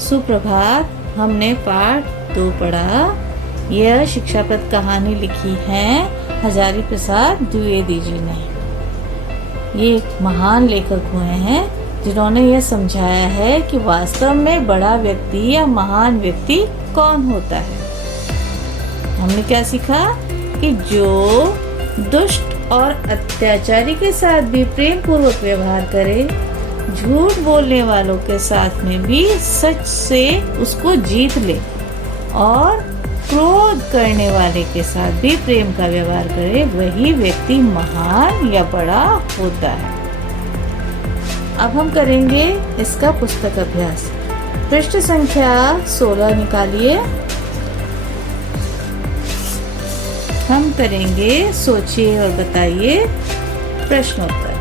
सुप्रभात। हमने पाठ 2 पढ़ा। यह शिक्षाप्रद कहानी लिखी है हजारी प्रसाद द्विवेदी जी ने। ये एक महान लेखक हुए हैं जिन्होंने यह समझाया है कि वास्तव में बड़ा व्यक्ति या महान व्यक्ति कौन होता है। हमने क्या सीखा कि जो दुष्ट और अत्याचारी के साथ भी प्रेम पूर्वक व्यवहार करे, झूठ बोलने वालों के साथ में भी सच से उसको जीत ले और क्रोध करने वाले के साथ भी प्रेम का व्यवहार करे, वही व्यक्ति महान या बड़ा होता है। अब हम करेंगे इसका पुस्तक अभ्यास। पृष्ठ संख्या 16 निकालिए। हम करेंगे सोचिए और बताइए प्रश्नोत्तर।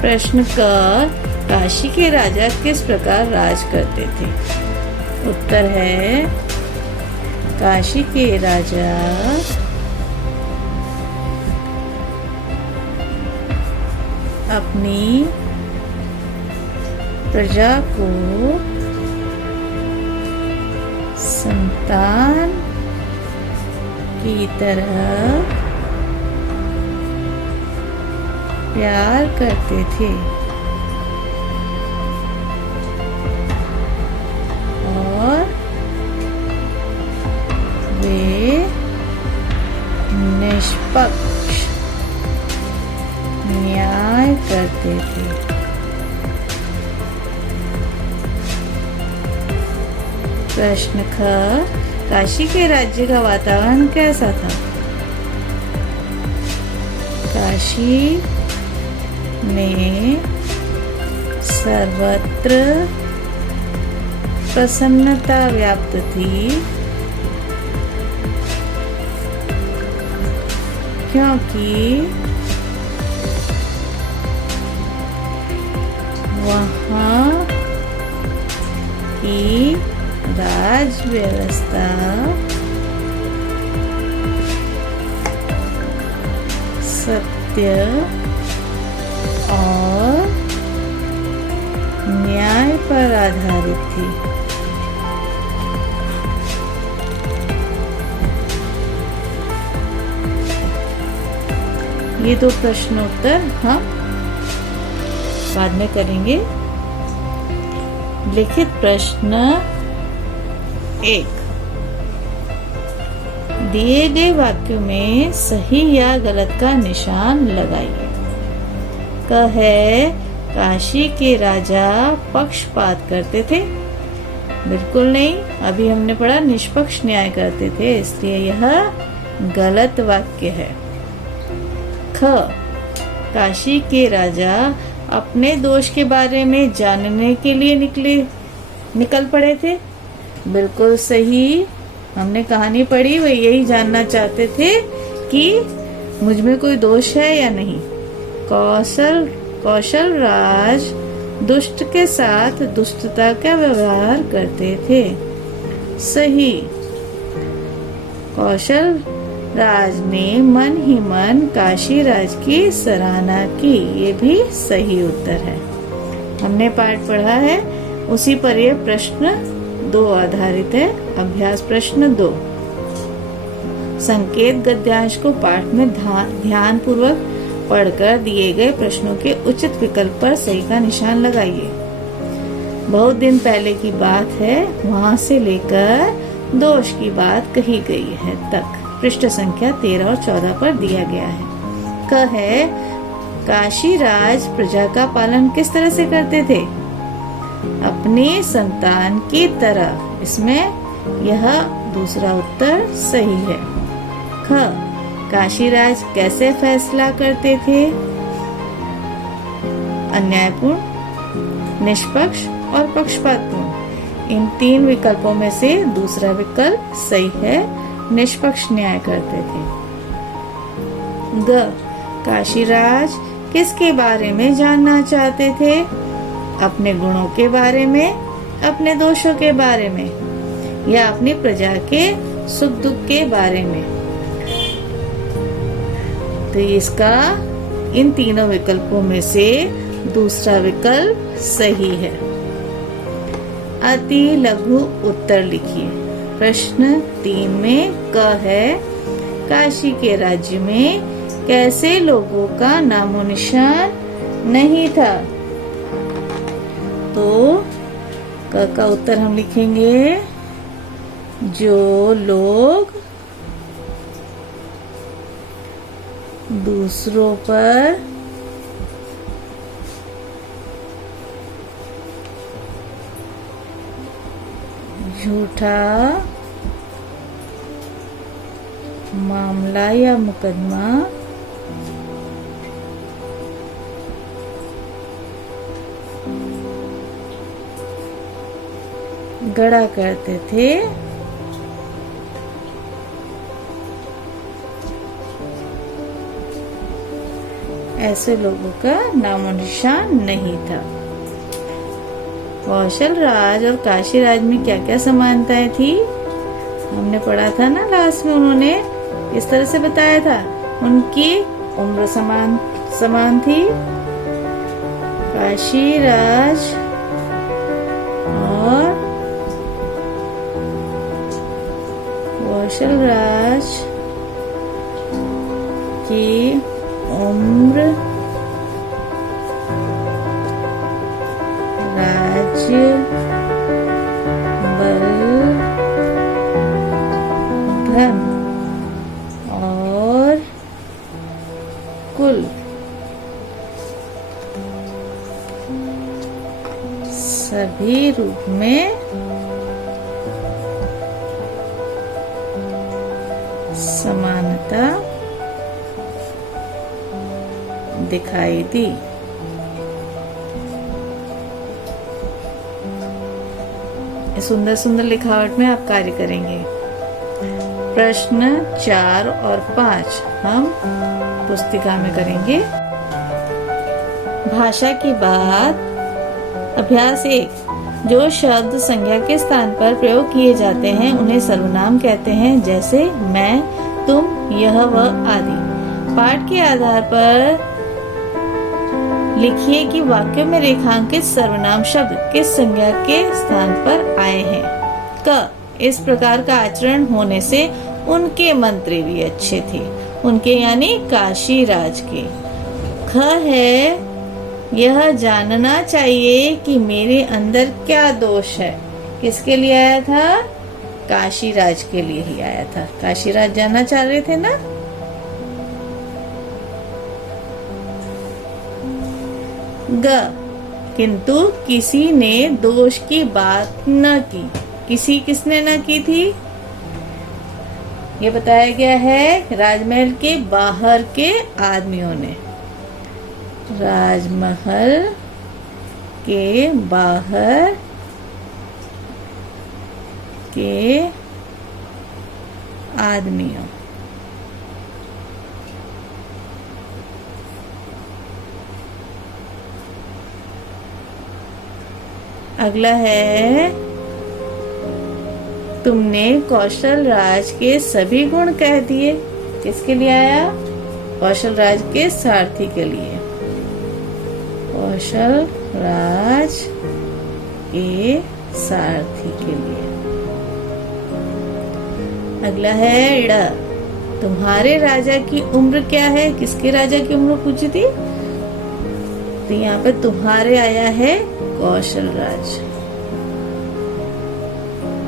प्रश्न क, काशी के राजा किस प्रकार राज करते थे? उत्तर है काशी के राजा अपनी प्रजा को संतान की तरह प्यार करते थे और वे निष्पक्ष न्याय करते थे। प्रश्न ख, काशी के राज्य का वातावरण कैसा था? काशी में सर्वत्र प्रसन्नता व्याप्त थी क्योंकि वहाँ की राज व्यवस्था सत्य और न्याय पर आधारित थी। ये 2 प्रश्नोत्तर हम बाद में करेंगे। लिखित प्रश्न 1, दिए गए वाक्य में सही या गलत का निशान लगाइए। क है, काशी के राजा पक्षपात करते थे। बिल्कुल नहीं, अभी हमने पढ़ा निष्पक्ष न्याय करते थे, इसलिए यह गलत वाक्य है। ख, काशी के राजा अपने दोष के बारे में जानने के लिए निकल पड़े थे। बिल्कुल सही, हमने कहानी पढ़ी, वे यही जानना चाहते थे कि मुझ में कोई दोष है या नहीं। कौशल राज दुष्ट के साथ दुष्टता का व्यवहार करते थे। सही, कौशल राज ने मन ही मन काशी राज की सराहना की, ये भी सही उत्तर है। हमने पाठ पढ़ा है, उसी पर यह प्रश्न 2 आधारित है। अभ्यास प्रश्न 2, संकेत गद्यांश को पाठ में ध्यान पूर्वक पढ़कर दिए गए प्रश्नों के उचित विकल्प पर सही का निशान लगाइए। बहुत दिन पहले की बात है, वहां से लेकर दोष की बात कही गई है तक पृष्ठ संख्या 13 और 14 पर दिया गया है। क है, काशी राज प्रजा का पालन किस तरह से करते थे? अपनी संतान की तरह। इसमें यह दूसरा उत्तर सही है। ख, काशीराज कैसे फैसला करते थे? अन्यायपूर्ण, निष्पक्ष और पक्षपातपूर्ण। इन 3 विकल्पों में से दूसरा विकल्प सही है, निष्पक्ष न्याय करते थे। ग, काशीराज किसके बारे में जानना चाहते थे? अपने गुणों के बारे में, अपने दोषों के बारे में या अपनी प्रजा के सुख दुख के बारे में। तो इसका इन तीनों विकल्पों में से दूसरा विकल्प सही है। अति लघु उत्तर लिखिए। प्रश्न 3 में क है, काशी के राज्य में कैसे लोगों का नामो निशान नहीं था। तो क का उत्तर हम लिखेंगे, जो लोग दूसरों पर झूठा मामला या मुकदमा गढ़ा करते थे, ऐसे लोगों का नामो निशान नहीं था। कौशल राज और काशी राज में क्या क्या समानताएं थी, हमने पढ़ा था ना लास्ट में। उन्होंने इस तरह से बताया था, उनकी उम्र समान थी। काशी राज और कौशल राज की उम्र राज्य बल धन और कुल सभी रूप में समानता दिखाई दी। सुंदर सुंदर लिखावट में आप कार्य करेंगे। प्रश्न 4 और 5 हम पुस्तिका में करेंगे। भाषा की बात। अभ्यास 1, जो शब्द संज्ञा के स्थान पर प्रयोग किए जाते हैं उन्हें सर्वनाम कहते हैं, जैसे मैं, तुम, यह, वह आदि। पाठ के आधार पर लिखिए कि वाक्य में रेखांकित सर्वनाम शब्द किस संज्ञा के स्थान पर आए हैं। क, इस प्रकार का आचरण होने से उनके मंत्री भी अच्छे थे, उनके यानी काशी राज के। ख है, यह जानना चाहिए कि मेरे अंदर क्या दोष है। किसके लिए आया था? काशी राज के लिए ही आया था। काशी राज जानना चाह रहे थे ना। ग, किंतु किसी ने दोष की बात न की। किसने न की थी? ये बताया गया है राजमहल के बाहर के आदमियों ने। राजमहल के बाहर के आदमियों। अगला है, तुमने कौशल राज के सभी गुण कह दिए। किसके लिए आया? कौशल राज के सारथी के लिए। कौशल राज के सारथी के लिए। अगला है ड़, तुम्हारे राजा की उम्र क्या है? किसके राजा की उम्र पूछी थी? तो यहाँ पे तुम्हारे आया है कौशल राज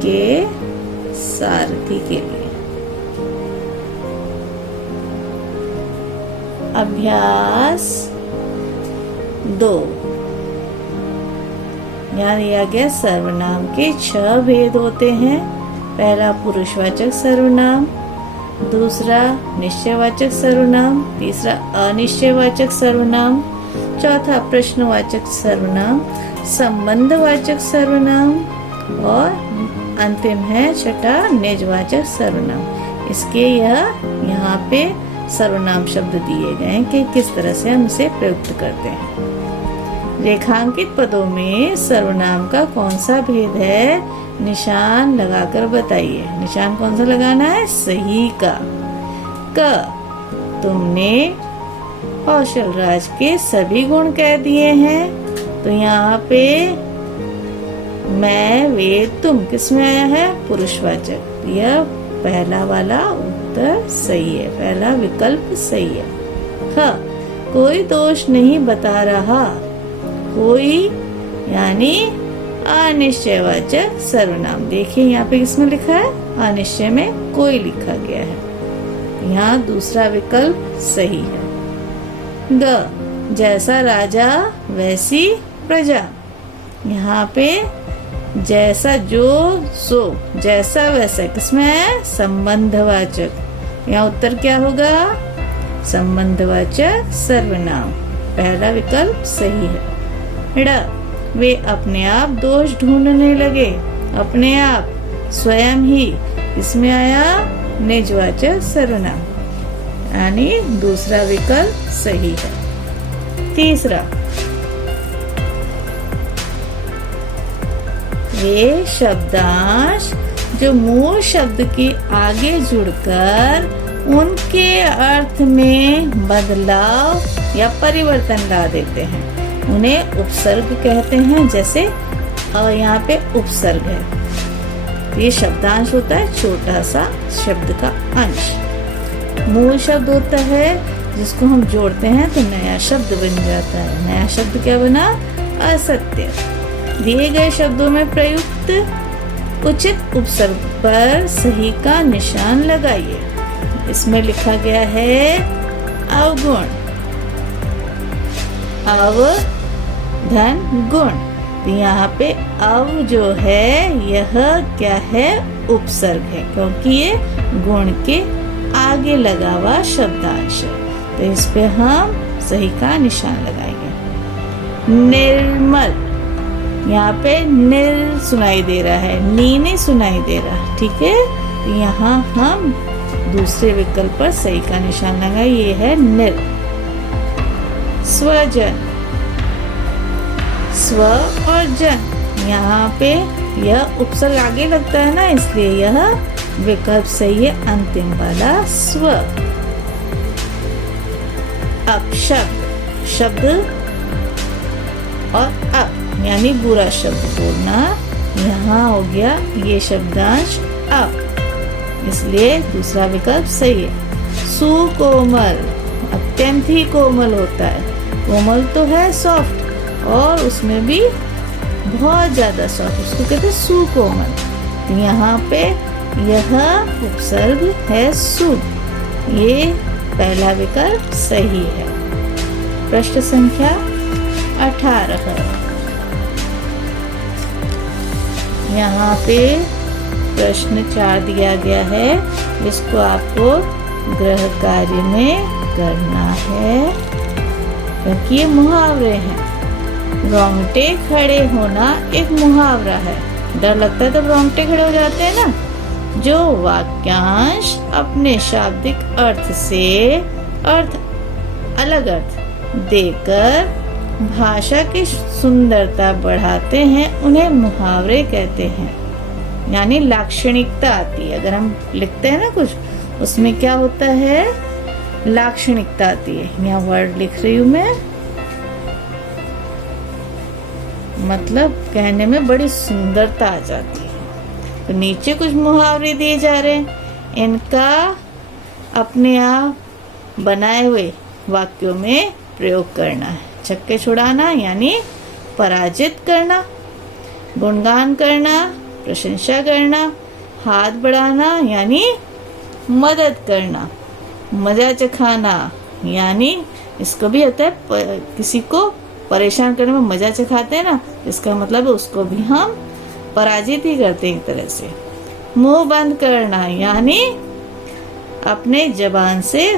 के सारथी के लिए। अभ्यास 2, यहाँ दिया गया सर्वनाम के 6 भेद होते हैं। पहला पुरुषवाचक सर्वनाम, दूसरा निश्चयवाचक सर्वनाम, तीसरा अनिश्चयवाचक सर्वनाम, चौथा प्रश्नवाचक सर्वनाम, संबंधवाचक सर्वनाम और अंतिम है छठा निजवाचक सर्वनाम। इसके यहाँ पे सर्वनाम शब्द दिए गए हैं कि किस तरह से हम इसे प्रयुक्त करते हैं। रेखांकित पदों में सर्वनाम का कौन सा भेद है? निशान लगाकर बताइए। निशान कौन सा लगाना है? सही का। क, तुमने कौशल राज के सभी गुण कह दिए हैं, तो यहाँ पे मैं, वे, तुम किसमें आया है? पुरुषवाचक। यह पहला वाला उत्तर सही है, पहला विकल्प सही है। ख, कोई दोष नहीं बता रहा। कोई यानी अनिश्चयवाचक सर्वनाम। देखिए यहाँ पे किसमें लिखा है? अनिश्चय में कोई लिखा गया है। यहाँ दूसरा विकल्प सही है। ग, जैसा राजा वैसी प्रजा। यहाँ पे जैसा जो सो, जैसा वैसा किसमें है? संबंधवाचक। यहाँ उत्तर क्या होगा? संबंधवाचक सर्वनाम। पहला विकल्प सही है। ड़, वे अपने आप दोष ढूंढने लगे। अपने आप, स्वयं ही, इसमें आया निजवाचक सर्वनाम, यानी दूसरा विकल्प सही है। तीसरा, वे शब्दांश जो मूल शब्द के आगे जुड़कर उनके अर्थ में बदलाव या परिवर्तन ला देते हैं, उन्हें उपसर्ग कहते हैं। जैसे यहाँ पे उपसर्ग है, ये शब्दांश होता है छोटा सा शब्द का अंश। मूल शब्द होता है जिसको हम जोड़ते हैं तो नया शब्द बन जाता है। नया शब्द क्या बना? असत्य। दिए गए शब्दों में प्रयुक्त उचित उपसर्ग पर सही का निशान लगाइए। इसमें लिखा गया है अवगुण, अव धन गुण। तो यहाँ पे अव जो है यह क्या है? उपसर्ग है, क्योंकि ये गुण के आगे लगा हुआ शब्दांश है। तो इस पे हम सही का निशान लगाएंगे। निर्मल, यहाँ पे निर सुनाई दे रहा है, नी नहीं सुनाई दे रहा, ठीक है। तो यहाँ हम दूसरे विकल्प पर सही का निशान लगाए, ये है निर। स्वजन, स्व और जन, यहाँ पे यह उपसर्ग आगे लगता है ना, इसलिए यह विकल्प सही है, अंतिम वाला स्व। अपशब्द, शब्द और अप यानी बुरा शब्द बोलना, यहाँ हो गया ये शब्दांश अप, इसलिए दूसरा विकल्प सही है। सुकोमल, अत्यंत ही कोमल होता है। कोमल तो है सॉफ्ट, और उसमें भी बहुत ज्यादा सॉफ्ट, उसको कहते हैं सुकोमल। तो यहाँ पे यह उपसर्ग है सु, ये पहला विकल्प सही है। प्रश्न संख्या 18 है। यहाँ पे प्रश्न 4 दिया गया है, जिसको आपको गृह कार्य में करना है, क्योंकि ये मुहावरे हैं। रोंगटे खड़े होना एक मुहावरा है। डर लगता है तो रोंगटे खड़े हो जाते हैं ना। जो वाक्यांश अपने शाब्दिक अर्थ से अलग अर्थ देकर भाषा की सुंदरता बढ़ाते हैं, उन्हें मुहावरे कहते हैं। यानी लाक्षणिकता आती है। अगर हम लिखते हैं ना कुछ, उसमें क्या होता है? लाक्षणिकता आती है। यहाँ वर्ड लिख रही हूँ मैं, मतलब कहने में बड़ी सुंदरता आ जाती है। तो नीचे कुछ मुहावरे दिए जा रहे हैं, इनका अपने आप बनाए हुए वाक्यों में प्रयोग करना है। छक्के छुड़ाना यानी पराजित करना, गुणगान करना, प्रशंसा करना, हाथ बढ़ाना यानी मदद करना, मजा चखाना यानी इसको भी होता है किसी को परेशान करने में मजा चखाते हैं ना, इसका मतलब है उसको भी हम पराजित ही करते हैं एक तरह से। मुंह बंद करना यानी अपने जबान से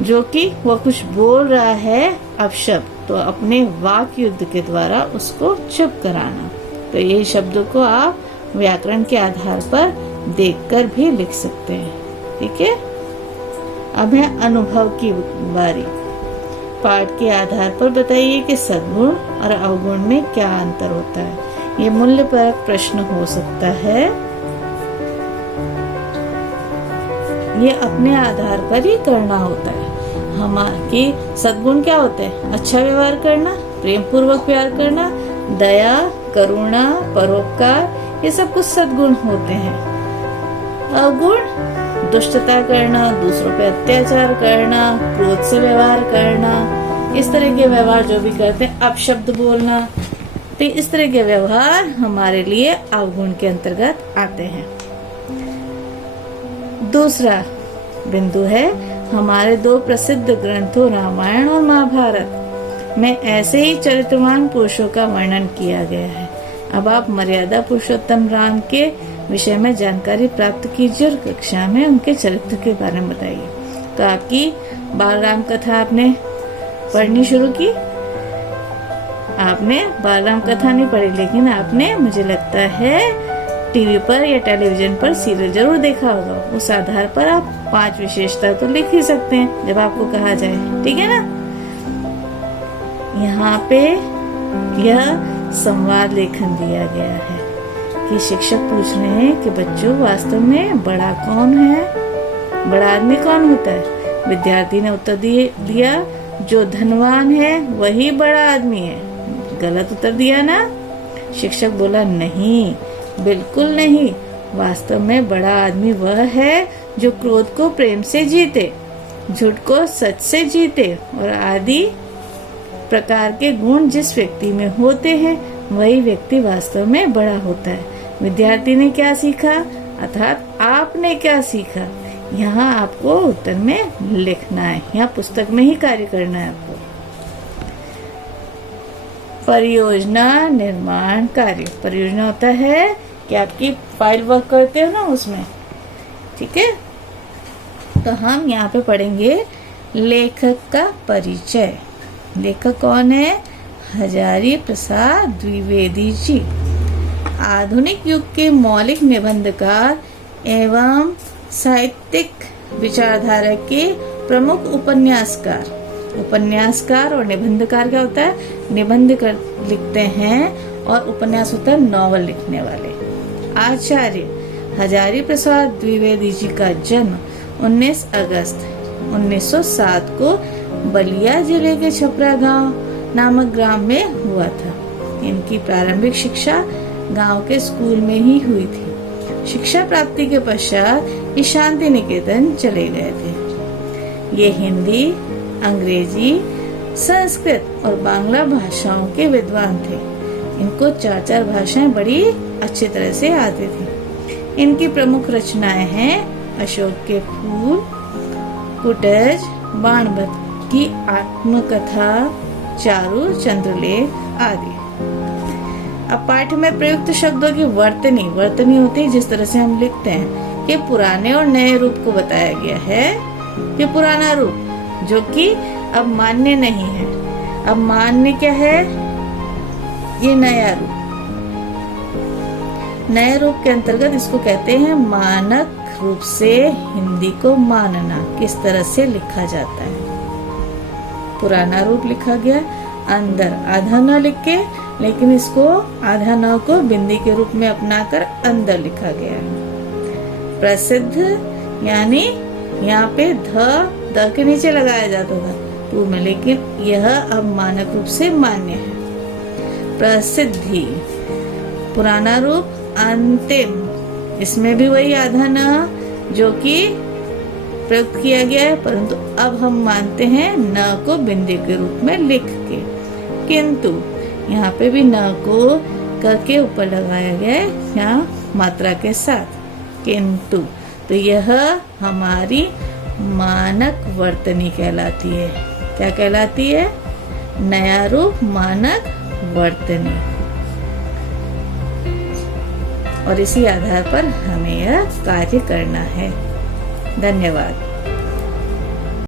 जो कि वह कुछ बोल रहा है अपशब्द, तो अपने वाक्य युद्ध के द्वारा उसको चुप कराना। तो ये शब्दों को आप व्याकरण के आधार पर देखकर भी लिख सकते हैं। ठीक है, अब है अनुभव की बारी। पाठ के आधार पर बताइए कि सद्गुण और अवगुण में क्या अंतर होता है। ये मूल्यपरक प्रश्न हो सकता है, ये अपने आधार पर ही करना होता है। हमारे सद्गुण क्या होते हैं? अच्छा व्यवहार करना, प्रेम पूर्वक प्यार करना, दया करुणा, परोपकार, ये सब कुछ सद्गुण होते हैं। अवगुण दुष्टता करना, दूसरों पे अत्याचार करना, क्रोध से व्यवहार करना, इस तरह के व्यवहार जो भी करते हैं, अपशब्द बोलना, तो इस तरह के व्यवहार हमारे लिए अवगुण के अंतर्गत आते हैं। दूसरा बिंदु है, हमारे दो प्रसिद्ध ग्रंथों रामायण और महाभारत में ऐसे ही चरित्रवान पुरुषों का वर्णन किया गया है। अब आप मर्यादा पुरुषोत्तम राम के विषय में जानकारी प्राप्त कीजिए और कक्षा में उनके चरित्र के बारे में बताइए। तो आपकी बाल राम कथा आपने पढ़नी शुरू की। आपने बाल राम कथा नहीं पढ़ी, लेकिन आपने, मुझे लगता है, टीवी पर या टेलीविजन पर सीरियल जरूर देखा होगा। उस आधार पर आप 5 विशेषता तो लिख ही सकते हैं जब आपको कहा जाए, ठीक है ना। यहाँ पे यह संवाद लेखन दिया गया है कि शिक्षक पूछ रहे हैं कि बच्चों, वास्तव में बड़ा कौन है, बड़ा आदमी कौन होता है। विद्यार्थी ने उत्तर दिया, जो धनवान है वही बड़ा आदमी है। गलत उत्तर दिया ना। शिक्षक बोला, नहीं, बिल्कुल नहीं, वास्तव में बड़ा आदमी वह है जो क्रोध को प्रेम से जीते, झूठ को सच से जीते और आदि प्रकार के गुण जिस व्यक्ति में होते हैं वही व्यक्ति वास्तव में बड़ा होता है। विद्यार्थी ने क्या सीखा, अर्थात आपने क्या सीखा, यहाँ आपको उत्तर में लिखना है, यहाँ पुस्तक में ही कार्य करना है आपको। परियोजना निर्माण कार्य। परियोजना होता है कि आपकी फाइल वर्क करते हो ना उसमें, ठीक है। तो हम यहाँ पे पढ़ेंगे लेखक का परिचय। लेखक कौन है? हजारी प्रसाद द्विवेदी जी, आधुनिक युग के मौलिक निबंधकार एवं साहित्यिक विचारधारा के प्रमुख उपन्यासकार। उपन्यासकार और निबंधकार क्या होता है? निबंध लिखते हैं और उपन्यास होता है नॉवल लिखने वाले। आचार्य हजारी प्रसाद द्विवेदी जी का जन्म 19 अगस्त 1907 को बलिया जिले के छपरा गांव नामक ग्राम में हुआ था। इनकी प्रारंभिक शिक्षा गांव के स्कूल में ही हुई थी। शिक्षा प्राप्ति के पश्चात ये शांति निकेतन चले गए थे। ये हिंदी, अंग्रेजी, संस्कृत और बांग्ला भाषाओं के विद्वान थे। इनको 4 भाषाएं बड़ी अच्छी तरह से आती थी। इनकी प्रमुख रचनाएं हैं अशोक के फूल, कुटज, बाणभट्ट की आत्मकथा, चारु, चंद्रलेख आदि। अब पाठ में प्रयुक्त शब्दों की वर्तनी होती है जिस तरह से हम लिखते हैं कि पुराने और नए रूप को बताया गया है। कि पुराना रूप जो कि अब मान्य नहीं है, अब मान्य क्या है? ये नया रूप। नए रूप के अंतर्गत इसको कहते हैं मानक रूप से हिंदी को मानना, किस तरह से लिखा जाता है। पुराना रूप लिखा गया, अंदर आधा न लिख के, लेकिन इसको आधा न को बिंदी के रूप में अपनाकर अंदर लिखा गया है। प्रसिद्ध यानी यहाँ पे द के नीचे लगाया जाता था पूर्व में, लेकिन यह अब मानक रूप से मान्य है। प्रसिद्धि पुराना रूप अंतिम, इसमें भी वही आधा न जो कि प्रयुक्त किया गया है, परंतु अब हम मानते हैं न को बिंदी के रूप में लिख के। किंतु यहाँ पे भी न को क के ऊपर लगाया गया है, यहाँ मात्रा के साथ किंतु। तो यह हमारी मानक वर्तनी कहलाती है। क्या कहलाती है? नया रूप मानक वर्तनी। और इसी आधार पर हमें यह कार्य करना है। धन्यवाद।